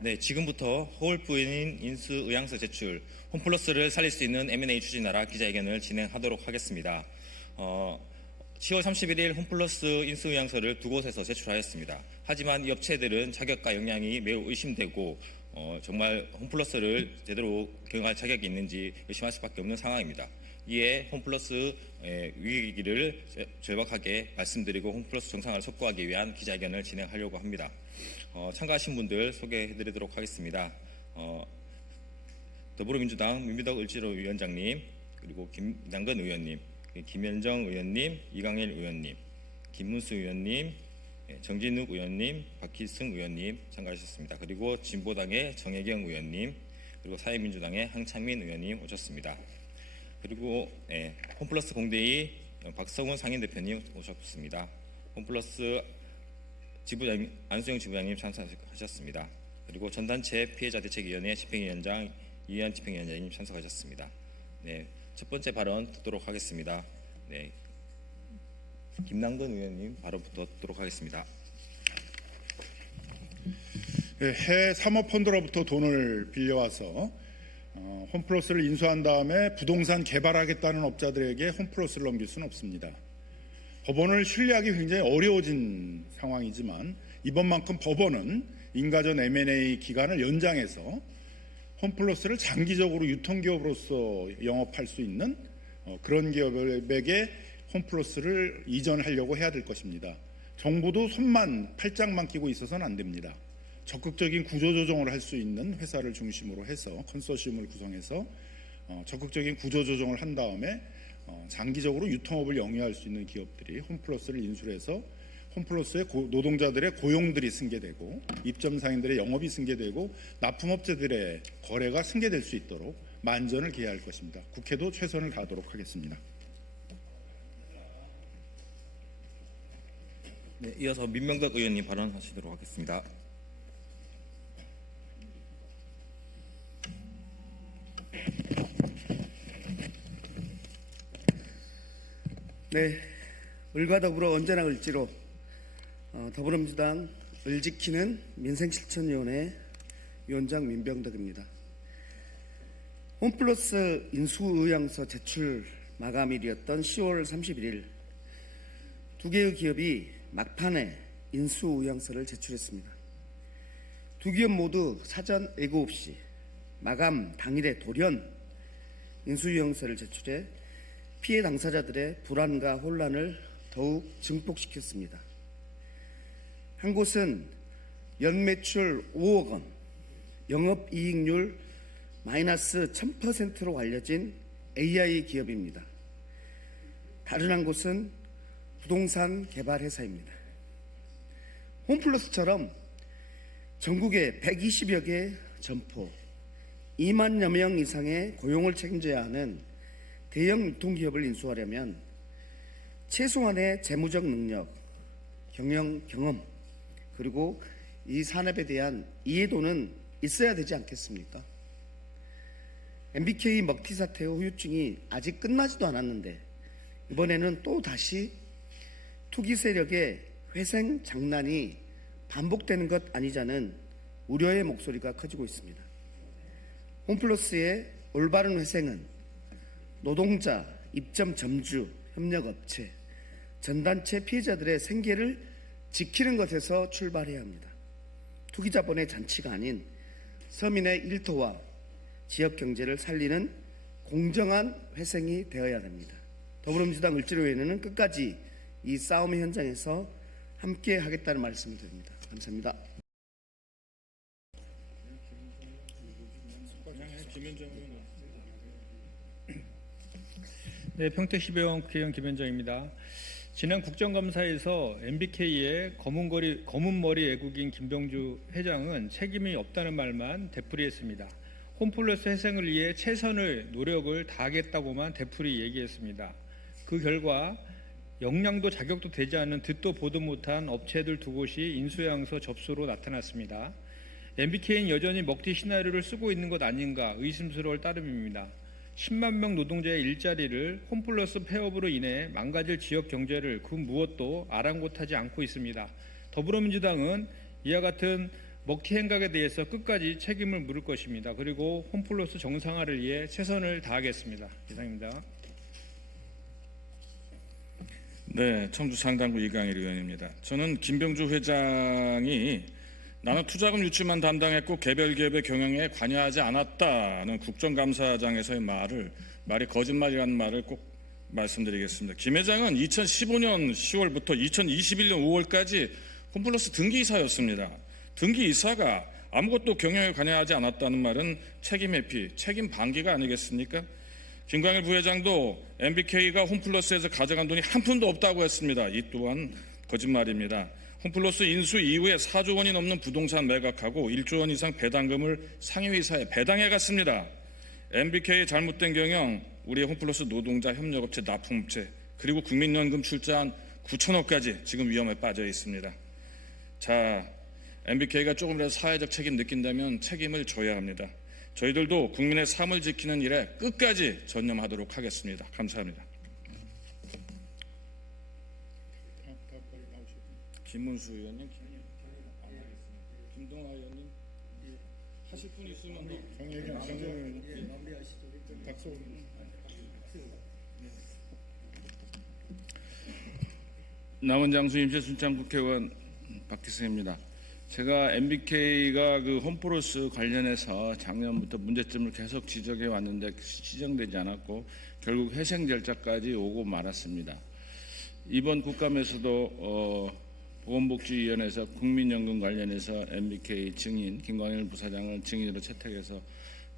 네, 지금부터 허울부인 인수의향서 제출, 홈플러스를 살릴 수 있는 M&A 추진하라 기자회견을 진행하도록 하겠습니다. 10월 31일 홈플러스 인수의향서를 두 곳에서 제출하였습니다. 하지만 이 업체들은 자격과 역량이 매우 의심되고 정말 홈플러스를 제대로 경영할 자격이 있는지 의심할 수밖에 없는 상황입니다. 이에 홈플러스 위기를 절박하게 말씀드리고 홈플러스 정상화를 촉구하기 위한 기자회견을 진행하려고 합니다. 참가하신 분들 소개해드리도록 하겠습니다. 더불어민주당 민비덕 을지로 위원장님, 그리고 김남근 의원님, 김현정 의원님, 이강일 의원님, 김문수 의원님, 정진욱 의원님, 박희승 의원님 참가하셨습니다. 그리고 진보당의 정혜경 의원님, 그리고 사회민주당의 황창민 의원님 오셨습니다. 그리고 홈플러스 공대의 박성훈 상임대표님 오셨습니다. 홈플러스 지부장님, 안수영 지부장님 참석하셨습니다. 그리고 전단체 피해자 대책위원회 집행위원장 이해한 집행위원장님 참석하셨습니다. 네, 첫 번째 발언 듣도록 하겠습니다. 네, 김남근 의원님 발언부터 듣도록 하겠습니다. 해외 사모펀드로부터 돈을 빌려와서 홈플러스를 인수한 다음에 부동산 개발하겠다는 업자들에게 홈플러스를 넘길 수는 없습니다. 법원을 신뢰하기 굉장히 어려워진 상황이지만 이번만큼 법원은 인가전 M&A 기간을 연장해서 홈플러스를 장기적으로 유통기업으로서 영업할 수 있는 그런 기업에게 홈플러스를 이전하려고 해야 될 것입니다. 정부도 손만 팔짱만 끼고 있어서는 안 됩니다. 적극적인 구조조정을 할 수 있는 회사를 중심으로 해서 컨소시엄을 구성해서 적극적인 구조조정을 한 다음에 장기적으로 유통업을 영위할 수 있는 기업들이 홈플러스를 인수해서 홈플러스의 노동자들의 고용들이 승계되고 입점상인들의 영업이 승계되고 납품업체들의 거래가 승계될 수 있도록 만전을 기해야 할 것입니다. 국회도 최선을 다하도록 하겠습니다. 네, 이어서 민명덕 의원님 발언하시도록 하겠습니다. 네, 을과 더불어 언제나 을지로 더불어민주당 을지키는 민생실천위원회 위원장 민병덕입니다. 홈플러스 인수의향서 제출 마감일이었던 10월 31일 두 개의 기업이 막판에 인수의향서를 제출했습니다. 두 기업 모두 사전 예고 없이 마감 당일에 돌연 인수의향서를 제출해 피해 당사자들의 불안과 혼란을 더욱 증폭시켰습니다. 한 곳은 연매출 5억 원, 영업이익률 마이너스 1000%로 알려진 AI 기업입니다. 다른 한 곳은 부동산 개발 회사입니다. 홈플러스처럼 전국에 120여 개 점포, 2만여 명 이상의 고용을 책임져야 하는 대형 유통기업을 인수하려면 최소한의 재무적 능력, 경영 경험, 그리고 이 산업에 대한 이해도는 있어야 되지 않겠습니까? MBK 먹튀 사태 후 후유증이 아직 끝나지도 않았는데 이번에는 또 다시 투기 세력의 회생 장난이 반복되는 것 아니자는 우려의 목소리가 커지고 있습니다. 홈플러스의 올바른 회생은 노동자, 입점 점주, 협력업체, 전단체 피해자들의 생계를 지키는 것에서 출발해야 합니다. 투기자본의 잔치가 아닌 서민의 일터와 지역경제를 살리는 공정한 회생이 되어야 됩니다. 더불어민주당 을지로위원회는 끝까지 이 싸움의 현장에서 함께 하겠다는 말씀을 드립니다. 감사합니다. 네, 평택시의원 국회의원 김현정입니다. 지난 국정감사에서 MBK의 검은머리 외국인 김병주 회장은 책임이 없다는 말만 되풀이했습니다. 홈플러스 회생을 위해 최선의 노력을 다하겠다고만 되풀이 얘기했습니다. 그 결과 역량도 자격도 되지 않는 듣도 보도 못한 업체들 두 곳이 인수의향서 접수로 나타났습니다. MBK는 여전히 먹튀 시나리오를 쓰고 있는 것 아닌가 의심스러울 따름입니다. 10만 명 노동자의 일자리를 홈플러스 폐업으로 인해 망가질 지역 경제를 그 무엇도 아랑곳하지 않고 있습니다. 더불어민주당은 이와 같은 먹튀 행각에 대해서 끝까지 책임을 물을 것입니다. 그리고 홈플러스 정상화를 위해 최선을 다하겠습니다. 이상입니다. 네, 청주 상당구 이강일 의원입니다. 저는 김병주 회장이 나는 투자금 유치만 담당했고 개별 기업의 경영에 관여하지 않았다는 국정감사장에서의 말이 거짓말이라는 말을 꼭 말씀드리겠습니다. 김 회장은 2015년 10월부터 2021년 5월까지 홈플러스 등기이사였습니다. 등기이사가 아무것도 경영에 관여하지 않았다는 말은 책임 회피, 책임 방기가 아니겠습니까? 김광일 부회장도 MBK가 홈플러스에서 가져간 돈이 한 푼도 없다고 했습니다. 이 또한 거짓말입니다. 홈플러스 인수 이후에 4조 원이 넘는 부동산 매각하고 1조 원 이상 배당금을 상임이사에 배당해 갔습니다. MBK의 잘못된 경영, 우리의 홈플러스 노동자 협력업체 납품업체 그리고 국민연금 출자한 9천억까지 지금 위험에 빠져 있습니다. 자, MBK가 조금이라도 사회적 책임 느낀다면 책임을 져야 합니다. 저희들도 국민의 삶을 지키는 일에 끝까지 전념하도록 하겠습니다. 감사합니다. 김문수 의원님, 김동아 의원님 하실 분 있으면 남은 장수 임시 순창 국회의원 박기승입니다. 제가 MBK가 그 홈플러스 관련해서 작년부터 문제점을 계속 지적해 왔는데 시정되지 않았고 결국 회생 절차까지 오고 말았습니다. 이번 국감에서도 보건복지위원회에서 국민연금 관련해서 MBK 증인 김광일 부사장을 증인으로 채택해서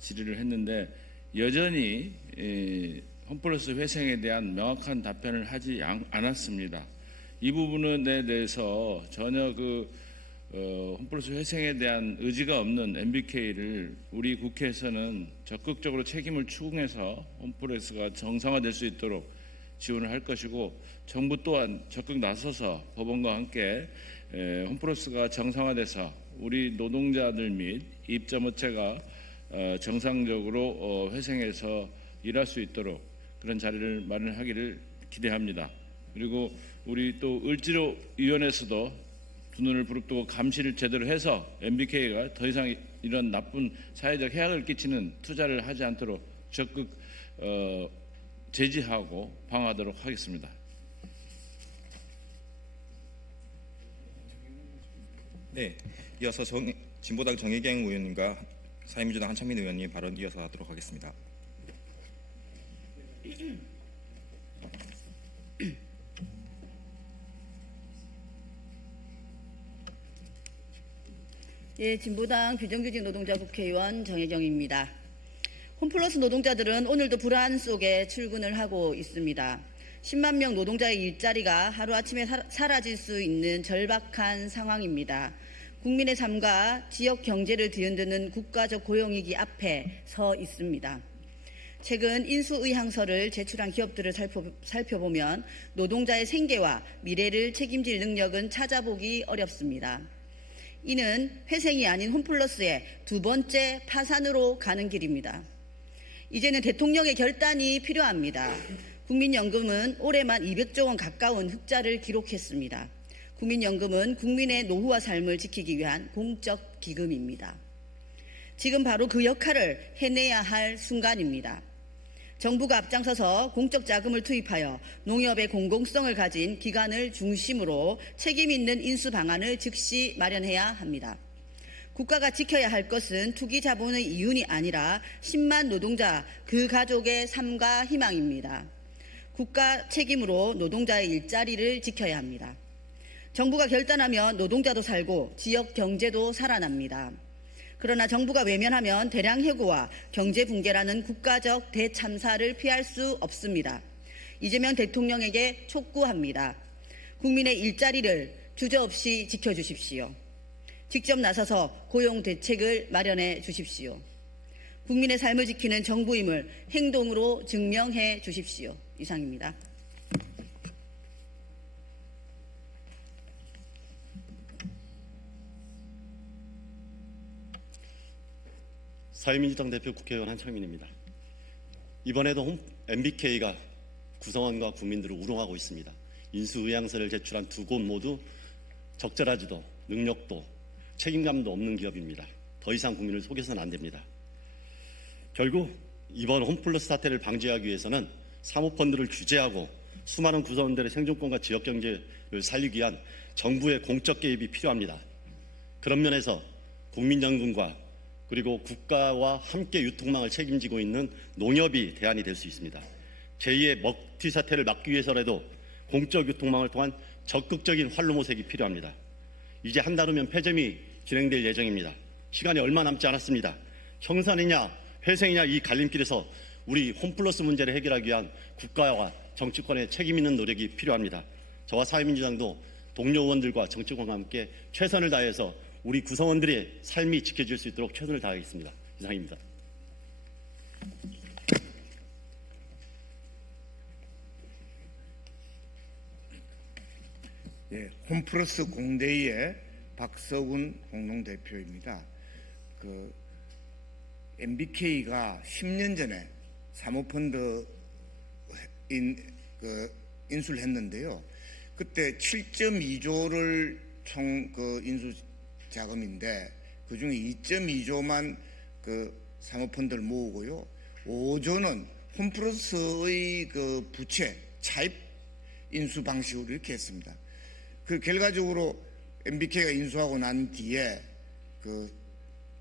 질의를 했는데 여전히 홈플러스 회생에 대한 명확한 답변을 하지 않았습니다. 이 부분에 대해서 전혀 홈플러스 회생에 대한 의지가 없는 MBK를 우리 국회에서는 적극적으로 책임을 추궁해서 홈플러스가 정상화될 수 있도록 지원을 할 것이고 정부 또한 적극 나서서 법원과 함께 홈플러스가 정상화돼서 우리 노동자들 및 입점업체가 정상적으로 회생해서 일할 수 있도록 그런 자리를 마련하기를 기대합니다. 그리고 우리 또 을지로위원회에서도 두 눈을 부릅뜨고 감시를 제대로 해서 MBK가 더 이상 이런 나쁜 사회적 해악을 끼치는 투자를 하지 않도록 적극 제지하고 방어하도록 하겠습니다. 네, 이어서 진보당 정의경 의원님과 사회민주당 한창민 의원님 발언 이어서 하도록 하겠습니다. 예, 진보당 비정규직 노동자 국회의원 정혜경입니다. 홈플러스 노동자들은 오늘도 불안 속에 출근을 하고 있습니다. 10만 명 노동자의 일자리가 하루아침에 사라질 수 있는 절박한 상황입니다. 국민의 삶과 지역 경제를 뒤흔드는 국가적 고용위기 앞에 서 있습니다. 최근 인수의향서를 제출한 기업들을 살펴보면 노동자의 생계와 미래를 책임질 능력은 찾아보기 어렵습니다. 이는 회생이 아닌 홈플러스의 두 번째 파산으로 가는 길입니다. 이제는 대통령의 결단이 필요합니다. 국민연금은 올해만 200조 원 가까운 흑자를 기록했습니다. 국민연금은 국민의 노후와 삶을 지키기 위한 공적 기금입니다. 지금 바로 그 역할을 해내야 할 순간입니다. 정부가 앞장서서 공적 자금을 투입하여 농협의 공공성을 가진 기관을 중심으로 책임 있는 인수 방안을 즉시 마련해야 합니다. 국가가 지켜야 할 것은 투기 자본의 이윤이 아니라 10만 노동자 그 가족의 삶과 희망입니다. 국가 책임으로 노동자의 일자리를 지켜야 합니다. 정부가 결단하면 노동자도 살고 지역 경제도 살아납니다. 그러나 정부가 외면하면 대량 해고와 경제 붕괴라는 국가적 대참사를 피할 수 없습니다. 이재명 대통령에게 촉구합니다. 국민의 일자리를 주저없이 지켜주십시오. 직접 나서서 고용 대책을 마련해 주십시오. 국민의 삶을 지키는 정부임을 행동으로 증명해 주십시오. 이상입니다. 사회민주당 대표 국회의원 한창민입니다. 이번에도 MBK가 구성원과 국민들을 우롱하고 있습니다. 인수의향서를 제출한 두 곳 모두 적절하지도 능력도 책임감도 없는 기업입니다. 더 이상 국민을 속여서는 안 됩니다. 결국 이번 홈플러스 사태를 방지하기 위해서는 사모펀드를 규제하고 수많은 구성원들의 생존권과 지역경제를 살리기 위한 정부의 공적 개입이 필요합니다. 그런 면에서 국민연금과 그리고 국가와 함께 유통망을 책임지고 있는 농협이 대안이 될 수 있습니다. 제2의 먹튀 사태를 막기 위해서라도 공적 유통망을 통한 적극적인 활로 모색이 필요합니다. 이제 한 달 후면 폐점이 진행될 예정입니다. 시간이 얼마 남지 않았습니다. 청산이냐 회생이냐 이 갈림길에서 우리 홈플러스 문제를 해결하기 위한 국가와 정치권의 책임 있는 노력이 필요합니다. 저와 사회민주당도 동료 의원들과 정치권과 함께 최선을 다해서 우리 구성원들의 삶이 지켜질 수 있도록 최선을 다하겠습니다. 이상입니다. 예, 홈플러스 공대의 박서군 공동대표입니다. MBK가 10년 전에 사모펀드 인수를 했는데요. 그때 7.2조를 총 인수 자금인데 그 중에 2.2조만 사모펀드를 모으고요. 5조는 홈플러스의 부채 차입 인수 방식으로 이렇게 했습니다. 결과적으로 MBK가 인수하고 난 뒤에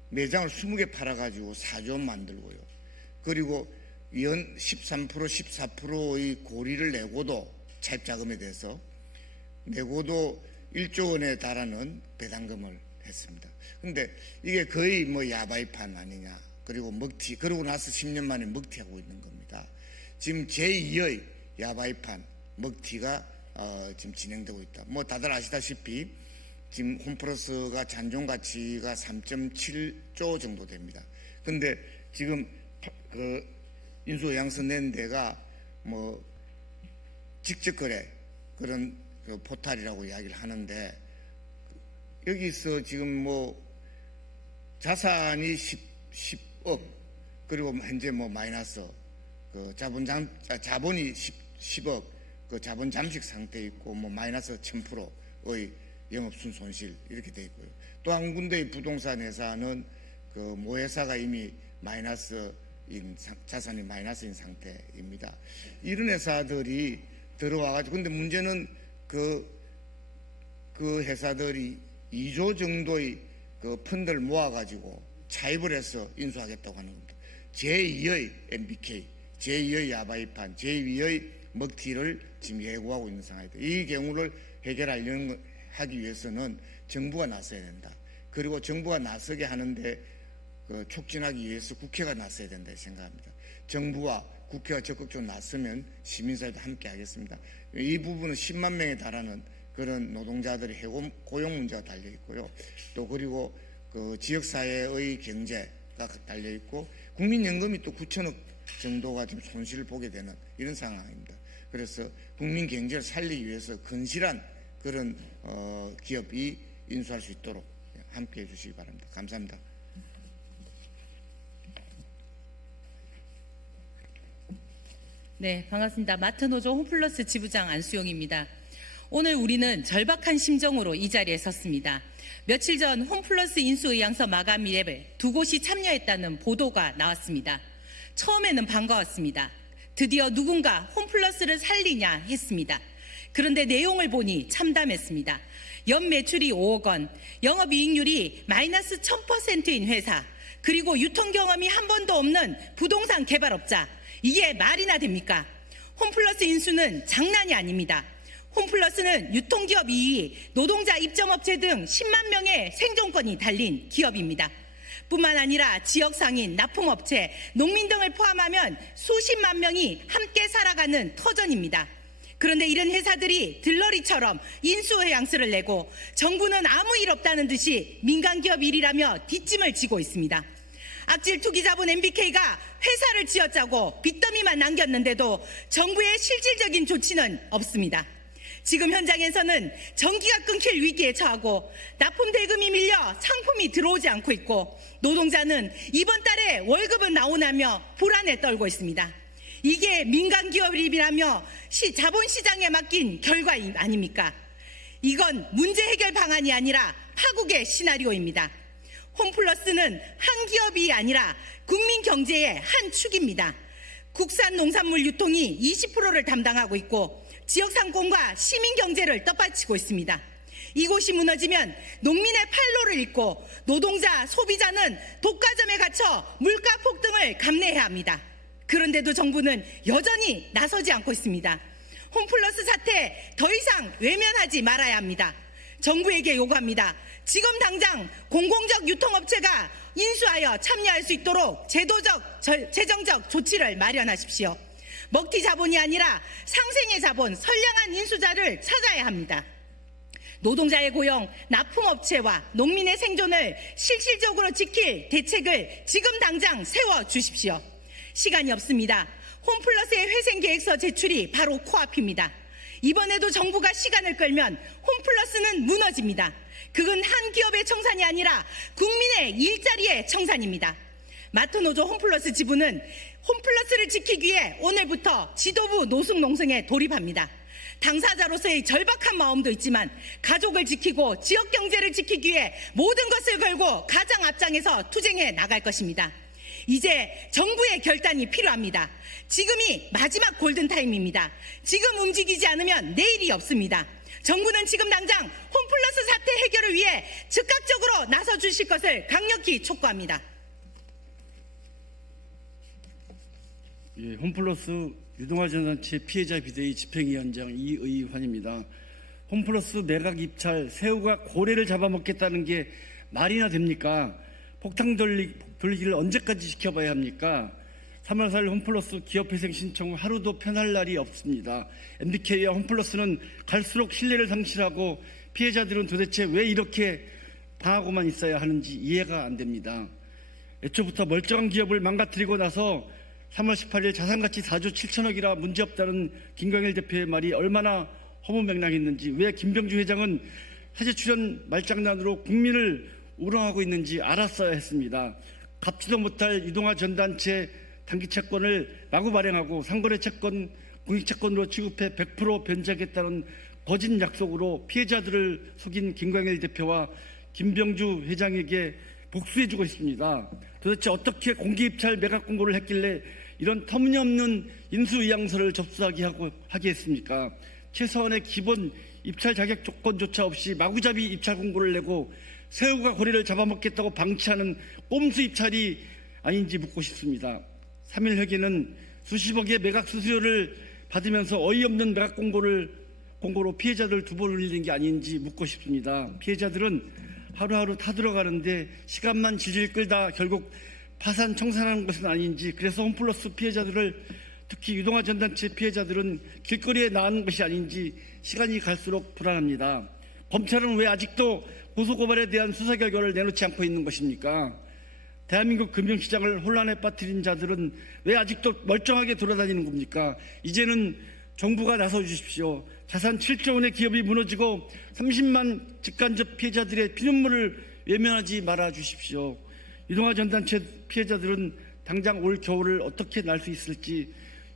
매장을 20개 팔아가지고 4조 만들고요. 그리고 연 13%, 14%의 고리를 내고도 차입 자금에 대해서 내고도 1조 원에 달하는 배당금을 했습니다. 근데 이게 거의 야바이판 아니냐. 그리고 먹튀, 그러고 나서 10년 만에 먹튀하고 있는 겁니다. 지금 제2의 야바이판 먹튀가 지금 진행되고 있다. 다들 아시다시피 지금 홈플러스가 잔존 가치가 3.7조 정도 됩니다. 근데 지금 인수의향서 낸 데가 직접 거래 그런 포탈이라고 이야기를 하는데 여기서 지금 자산이 10억 그리고 현재 마이너스 자본이 10억 자본 잠식 상태에 있고 마이너스 1000%의 영업순 손실 이렇게 돼 있고요. 또 한 군데의 부동산 회사는 모회사가 이미 자산이 마이너스인 상태입니다. 이런 회사들이 들어와가지고 근데 문제는 그 회사들이 2조 정도의 펀드를 모아가지고 차입을 해서 인수하겠다고 하는 겁니다. 제2의 MBK, 제2의 야바이판, 제2의 먹튀를 지금 예고하고 있는 상황입니다. 이 경우를 해결하기 위해서는 정부가 나서야 된다. 그리고 정부가 나서게 하는데 촉진하기 위해서 국회가 나서야 된다 생각합니다. 정부와 국회가 적극적으로 나서면 시민사회도 함께 하겠습니다. 이 부분은 10만 명에 달하는 그런 노동자들의 고용 문제가 달려 있고요. 또 그리고 지역사회의 경제가 달려 있고 국민연금이 또 9천억 정도가 지금 손실을 보게 되는 이런 상황입니다. 그래서 국민 경제를 살리기 위해서 건실한 그런 기업이 인수할 수 있도록 함께해 주시기 바랍니다. 감사합니다. 네, 반갑습니다. 마트노조 홈플러스 지부장 안수영입니다. 오늘 우리는 절박한 심정으로 이 자리에 섰습니다. 며칠 전 홈플러스 인수의향서 마감일에 두 곳이 참여했다는 보도가 나왔습니다. 처음에는 반가웠습니다. 드디어 누군가 홈플러스를 살리냐 했습니다. 그런데 내용을 보니 참담했습니다. 연 매출이 5억 원, 영업이익률이 마이너스 1000%인 회사, 그리고 유통 경험이 한 번도 없는 부동산 개발업자, 이게 말이나 됩니까? 홈플러스 인수는 장난이 아닙니다. 홈플러스는 유통기업 2위, 노동자 입점업체 등 10만 명의 생존권이 달린 기업입니다. 뿐만 아니라 지역상인, 납품업체, 농민 등을 포함하면 수십만 명이 함께 살아가는 터전입니다. 그런데 이런 회사들이 들러리처럼 인수의향서를 내고 정부는 아무 일 없다는 듯이 민간기업 일이라며 뒷짐을 지고 있습니다. 악질 투기자본 MBK가 회사를 쥐어짜고 빚더미만 남겼는데도 정부의 실질적인 조치는 없습니다. 지금 현장에서는 전기가 끊길 위기에 처하고 납품 대금이 밀려 상품이 들어오지 않고 있고 노동자는 이번 달에 월급은 나오냐며 불안에 떨고 있습니다. 이게 민간기업이라며 자본시장에 맡긴 결과 아닙니까? 이건 문제 해결 방안이 아니라 파국의 시나리오입니다. 홈플러스는 한 기업이 아니라 국민 경제의 한 축입니다. 국산 농산물 유통이 20%를 담당하고 있고 지역 상권과 시민 경제를 떠받치고 있습니다. 이곳이 무너지면 농민의 팔로를 잇고 노동자, 소비자는 독과점에 갇혀 물가 폭등을 감내해야 합니다. 그런데도 정부는 여전히 나서지 않고 있습니다. 홈플러스 사태 더 이상 외면하지 말아야 합니다. 정부에게 요구합니다. 지금 당장 공공적 유통업체가 인수하여 참여할 수 있도록 재정적 조치를 마련하십시오. 먹튀 자본이 아니라 상생의 자본, 선량한 인수자를 찾아야 합니다. 노동자의 고용, 납품업체와 농민의 생존을 실질적으로 지킬 대책을 지금 당장 세워주십시오. 시간이 없습니다. 홈플러스의 회생계획서 제출이 바로 코앞입니다. 이번에도 정부가 시간을 끌면 홈플러스는 무너집니다. 그건 한 기업의 청산이 아니라 국민의 일자리의 청산입니다. 마트노조 홈플러스 지부는 홈플러스를 지키기 위해 오늘부터 지도부 노숙 농성에 돌입합니다. 당사자로서의 절박한 마음도 있지만 가족을 지키고 지역 경제를 지키기 위해 모든 것을 걸고 가장 앞장에서 투쟁해 나갈 것입니다. 이제 정부의 결단이 필요합니다. 지금이 마지막 골든타임입니다. 지금 움직이지 않으면 내일이 없습니다. 정부는 지금 당장 홈플러스 사태 해결을 위해 즉각적으로 나서주실 것을 강력히 촉구합니다. 예, 홈플러스 유동화전단체 피해자 비대위 집행위원장 이의환입니다. 홈플러스 매각 입찰 새우가 고래를 잡아먹겠다는 게 말이나 됩니까? 폭탄 돌리기를 언제까지 지켜봐야 합니까? 3월 4일 홈플러스 기업회생 신청 하루도 편할 날이 없습니다. MBK와 홈플러스는 갈수록 신뢰를 상실하고 피해자들은 도대체 왜 이렇게 당하고만 있어야 하는지 이해가 안 됩니다. 애초부터 멀쩡한 기업을 망가뜨리고 나서 3월 18일 자산가치 4조 7천억이라 문제없다는 김광일 대표의 말이 얼마나 허무맹랑했는지, 왜 김병주 회장은 사제 출연 말장난으로 국민을 우롱하고 있는지 알았어야 했습니다. 갚지도 못할 유동화 전단체 단기 채권을 마구 발행하고 상거래 채권, 공익채권으로 취급해 100% 변제하겠다는 거짓 약속으로 피해자들을 속인 김광일 대표와 김병주 회장에게 복수해주고 있습니다. 도대체 어떻게 공개입찰 매각 공고를 했길래 이런 터무니없는 인수의향서를 접수하게 했습니까? 최소한의 기본 입찰 자격 조건조차 없이 마구잡이 입찰 공고를 내고 새우가 고래를 잡아먹겠다고 방치하는 꼼수 입찰이 아닌지 묻고 싶습니다. 3일 회계는 수십억의 매각 수수료를 받으면서 어이없는 매각 공고로 피해자들 두 번 울리는 게 아닌지 묻고 싶습니다. 피해자들은 하루하루 타들어가는데 시간만 질질 끌다 결국 파산 청산하는 것은 아닌지, 그래서 홈플러스 피해자들을, 특히 유동화 전단체 피해자들은 길거리에 나가는 것이 아닌지 시간이 갈수록 불안합니다. 검찰은 왜 아직도 고소고발에 대한 수사 결과를 내놓지 않고 있는 것입니까? 대한민국 금융시장을 혼란에 빠뜨린 자들은 왜 아직도 멀쩡하게 돌아다니는 겁니까? 이제는 정부가 나서 주십시오. 자산 7조 원의 기업이 무너지고 30만 직간접 피해자들의 피눈물을 외면하지 말아 주십시오. 유동화 전단체 피해자들은 당장 올 겨울을 어떻게 날 수 있을지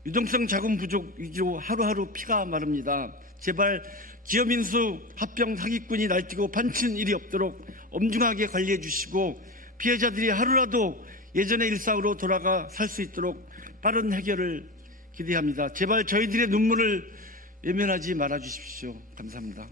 유동성 자금 부족 위기로 하루하루 피가 마릅니다. 제발 기업인수 합병 사기꾼이 날뛰고 판치는 일이 없도록 엄중하게 관리해 주시고 피해자들이 하루라도 예전의 일상으로 돌아가 살 수 있도록 빠른 해결을 기대합니다. 제발 저희들의 눈물을 외면하지 말아 주십시오. 감사합니다.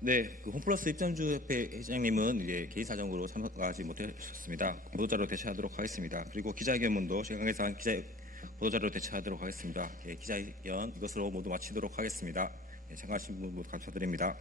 네, 홈플러스 입점주협회 회장님은 이제 개인 사정으로 참석하지 못하셨습니다. 보도자료 대체하도록 하겠습니다. 그리고 기자회견문도 시간 관계상 보도자료 대체하도록 하겠습니다. 기자회견 이것으로 모두 마치도록 하겠습니다. 참가하신 분 모두 감사드립니다.